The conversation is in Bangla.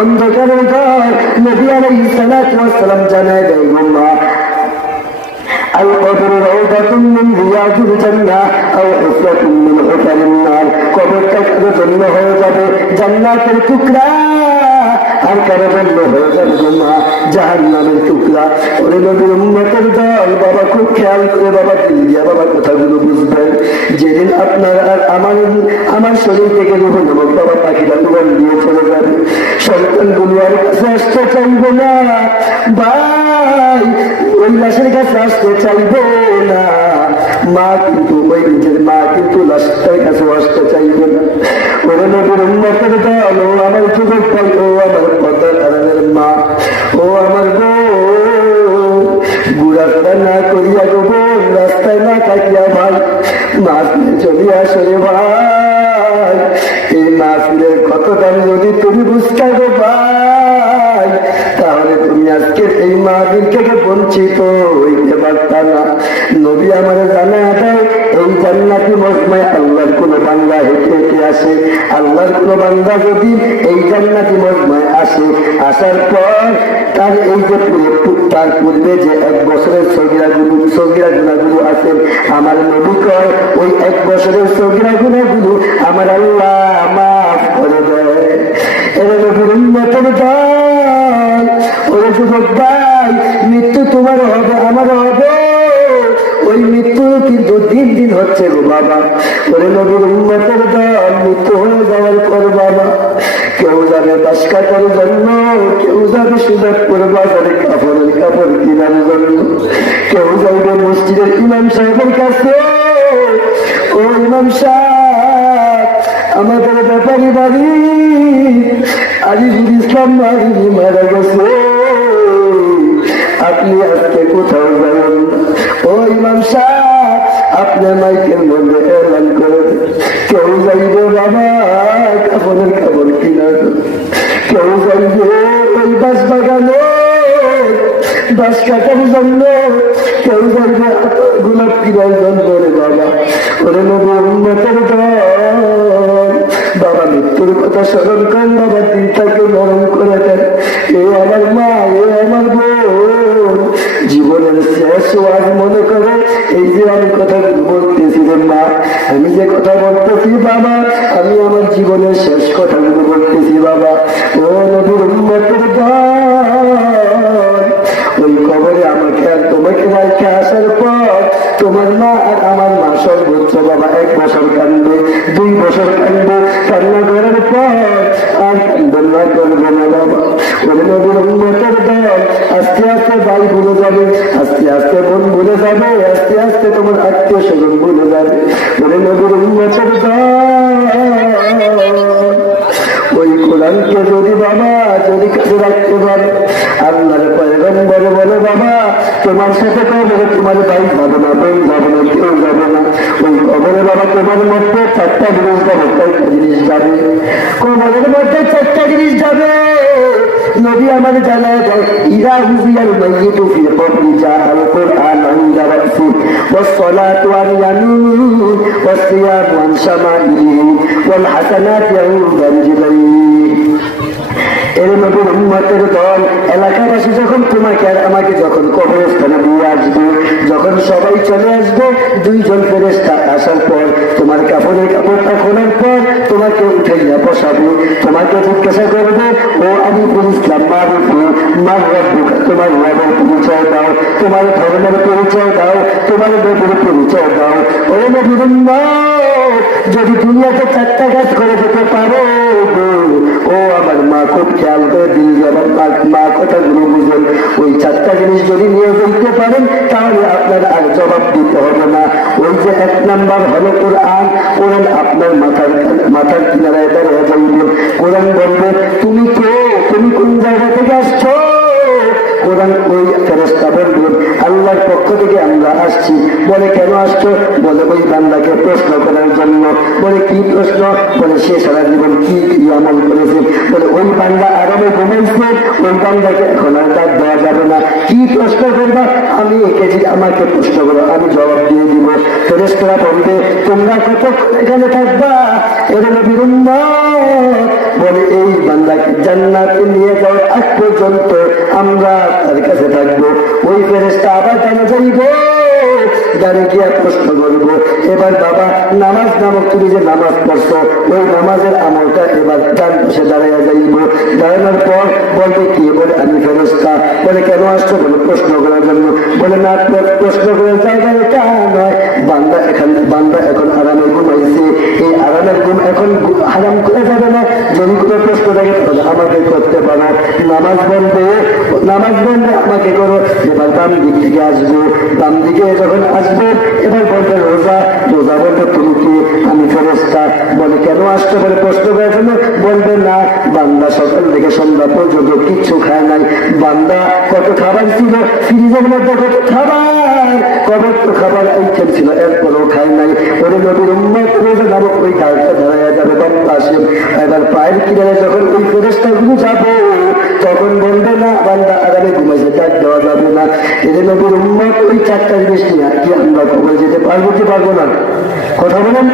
অন্ধকারের ঘর। নবী আলাইহিস সালাতু ওয়াস সালাম জানায় দেয় গো মা, আল কবর রাউদাতুন মিন রিয়াদিল জান্নাহ আও হুফরাতুন মিন হুফারিন নার। কবরটা কারো জন্য হয়ে যাবে জান্নাতের টুকরা, আর কারো জন্য হয়ে যাবে গো মা জাহান্নামের টুকরা। ওরে নবীর উম্মতের দল, বাবা খুব খেয়াল করে বাবা দিল দিয়া বাবা কথাগুলো বুঝবেন। যেদিন আপনার আর আমার শরীর থেকে রুহ নামক বাবা পাখিটা উড়ান দিয়ে চলে যাবে, সন্তানগুলো আর কাছে আসতে চাইবে না ভাই, ওই লাশের কাছে আসতে চাইবে না। মা কিন্তু ওই নিজের মা কিন্তু লাশটার কাছে আসতে চাইবে না। ওরে নবীর উম্মতের দল, ও আমার যুবক ভাই, ও আমার পর্দার আড়ালের মা, ও আমার ঘোরাফেরা না করিয়া গো বোন, রাস্তায় না থাকিয়া ভাই মাহফিলে চলে আসো রে ভাই। এই মাহফিলের কত দাম যদি তুমি বুঝতে গো ভাই, তাহলে তুমি আজকে এই মাহফিল থেকে বঞ্চিত হইতে পারতা না। নবী আমার জানা দেয়, এই জান্নাতি মজমায় আল্লাহর কোন বান্দা হেঁটে হেঁটে আসে, আল্লাহর কোন বান্দা যদি এই জান্নাতি মজমায় আসে, আসার পর তার এই যে তার পূর্বে যে 1 বছরের সগীরা গুনাহগুলো আছে, আমার নবী কয় ওই 1 বছরের সগীরা গুনাহগুলো আমার আল্লাহ মাফ করে দেয়। এরা নবীর উম্মতের দল, ওরে যুবক ভাই, মৃত্যু তোমার হবে আমার হবে, ওই মৃত্যু কিন্তু দিন দিন হচ্ছে গো বাবা। ওরে নবীর উম্মতের দল, মৃত্যু হয়ে যাওয়ার পর বাবা কেউ যাবে বাস কাটার জন্য, কেউ যাবে সুজাতপুর বাজারে কাপড়ের কাপড় কেনার জন্য, কেউ যাবে মসজিদের ইমাম সাহেবের কাছে, ও ইমাম সাহেব আমাদের ব্যাপারী বাড়ি আজিজুল ইসলাম মারা গেছে, আপনি আজকে কোথাও যাবেন না। ও ইমাম সাহেব আপনি মাইকের মধ্যে এলান করে দেন, কেউ যাইবে বাবা কাপড়ের কাপড় কিনার, কেউ যাইবে ওই বাস বাগানে বাস কাটার জন্য, কেউ যাইবে গোলাপ কিনার জন্য রে বাবা। ওরে নবীর উম্মতের দল, বাবা মৃত্যুর কথা স্মরণ করেন, বাবা দিনটাকে নরম করে দেন। এ আমার মা, এ আমার বোন, জীবনের শেষ ওয়াজ মনে করে এই যে আমি কথা বলতেছি রে মা, আমি যে কথা বলতেছি বাবা, আমি আমার জীবনের শেষ কথাগুলো বলতেছি বাবা। ও নবীর উম্মতের দল, ওই কবরে আমাকে আর তোমাকে রাখতে আসার পর তোমার মা আর আমার মা সর্বোচ্চ বাবা 1 বছর কান্দবে, 2 বছর কান্দবে, কান্না করার পর আর কান্না করবে না বাবা। ওই নবীর উম্মতের দল, আস্তে আস্তে ভাই ভুলে যাবে, আস্তে আস্তে বোন ভুলে যাবে, আস্তে আস্তে তোমার আত্মীয় স্বজন ভুলে যাবে। ওই নবীর উম্মতের দল, ওই কোরআনকে যদি বাবা যদি কাছে রাখতে পারে, আল্লাহর পয়গম্বর বলে বাবা তোমার সাথে কবরে তোমার ভাই যাবে না, বোন যাবে না, কেউ যাবে না। ওই কবরে বাবা তোমার মধ্যে 4টা জিনিস যাবে, 4টা জিনিস যাবে কবরের মধ্যে, 4টা জিনিস যাবে। নবী আমার জানায় দেয়, ইরা হুজিয়াল মাইয়িতু ফি কবরি জাআল কুরআন ইনদা রাসি ওয়াস সালাতু আন ইয়ামিনি ওয়াস সিয়ামু আন শামাইলি ওয়াল হাসানাতু ইনদা রিজলাইহি। এর নবীর উম্মতের দল, এলাকাবাসী যখন তোমাকে আর আমাকে যখন কবরস্থানে নিয়ে আসবে, যখন সবাই চলে আসবে, 2 জন ফেরেশতা আসার পর তোমার কাপড়ের কাপড়টা খোলার পর তোমাকে উঠাইয়া বসাবে, তোমাকে জিজ্ঞাসা করবে, ও আমি ইসলাম মারুফু মার রব্বুকা, তোমার রবের পরিচয় দাও, তোমার ধর্মের পরিচয় দাও, তোমার নবীর পরিচয় দাও। ও নবীর উম্মত, যদি দুনিয়াতে 4টা কাজ করে যেতে পারো, ও আমার মা খুব খেয়াল করে দিল, আমার মা কথাগুলো বুঝেন, ওই 4টা জিনিস যদি নিয়ে যেতে পারেন তাহলে আপনার আর জবাব দিতে হবে না। ওই যে 1 নাম্বার হলো কোরআন, কোরআন আপনার মাথার কিনারায় দাঁড়িয়ে যাইবে, কোরআন বলবে তুমি কে, তুমি কোন জায়গা থেকে আসছো, কোরআন ওই ফেরেশতা বলবেন আল্লাহর পক্ষ থেকে আমরা আসছি। বলে কেন আসছো, বলে ওই বান্দাকে প্রশ্ন করার জন্য। বলে কি প্রশ্ন, বলে সে সারা জীবন কি কি আমল করেছে। বলে ওই বান্দা আরামে ঘুমাইছে, ওই বান্দাকে এখন আর ডাক দেওয়া যাবে না। কি প্রশ্ন করবা, আমি একে আমাকে প্রশ্ন করো, আমি জবাব দিয়ে দিব। ফেরেশতারা বলবে তোমরা কত এখানে থাকবা? এর নবীর উম্মত বলে এই বান্দাকে জান্নাতে নিয়ে যাও আজ পর্যন্ত আমরা তার কাছে থাকবো। ওই ফেরেশতা আবার জানা যাইব, জানে গিয়া প্রশ্ন করবো, এবার বাবা নামাজ নামক তুমি যে নামাজ পড়ছো ওই নামাজের আমলটা এবার ডান পাশে দাঁড়াইয়া যাইব। দাঁড়ানোর পর বলবে কি? বলে আমি ফেরেশতা। বলে কেন আসছো? বলে প্রশ্ন করার জন্য। বলে না, প্রশ্ন করার জায়গায় এটা নয়, বান্দা এখন আরামে ঘুমাইছে, এই আরামের ঘুম এখন হারাম করে যাবে না। যদি কোনো প্রশ্ন থাকে তাহলে আমাকে করতে পারো। নামাজ বলবে আমাকে করো। এবার বাম দিক থেকে আসবো, বাম দিকে যখন আসবো এবার বলবে রোজা বলবে তুমি কি? আমি ফেরেশতা। বলে কেন আসতে? বলে প্রশ্ন করার জন্য। বলবে না, বান্দা সকাল থেকে সন্ধ্যা পর্যন্ত কিচ্ছু খায় নাই। বান্দা কত খাবার ছিল ফ্রিজের মধ্যে, কত খাবার আইটেম ছিল, এরপরও খায় নাই। ওরে নবীর উম্মত রোজা যাবো, ওই ডালটা দাঁড়াইয়া যাবে বাম পাশে। এবার পায়ের কিনারে যখন ওই ফেরেশতাগুলো যাবো তখন বলবে না বান্দা আরামে ঘুমাইছে, ডাক দেওয়া যাবে না। এদের নবীর উম্মত ওই চারটা জিনিস নিয়ে কি আমরা কবর যেতে পারবো কি পারবো না? কথা বলেন।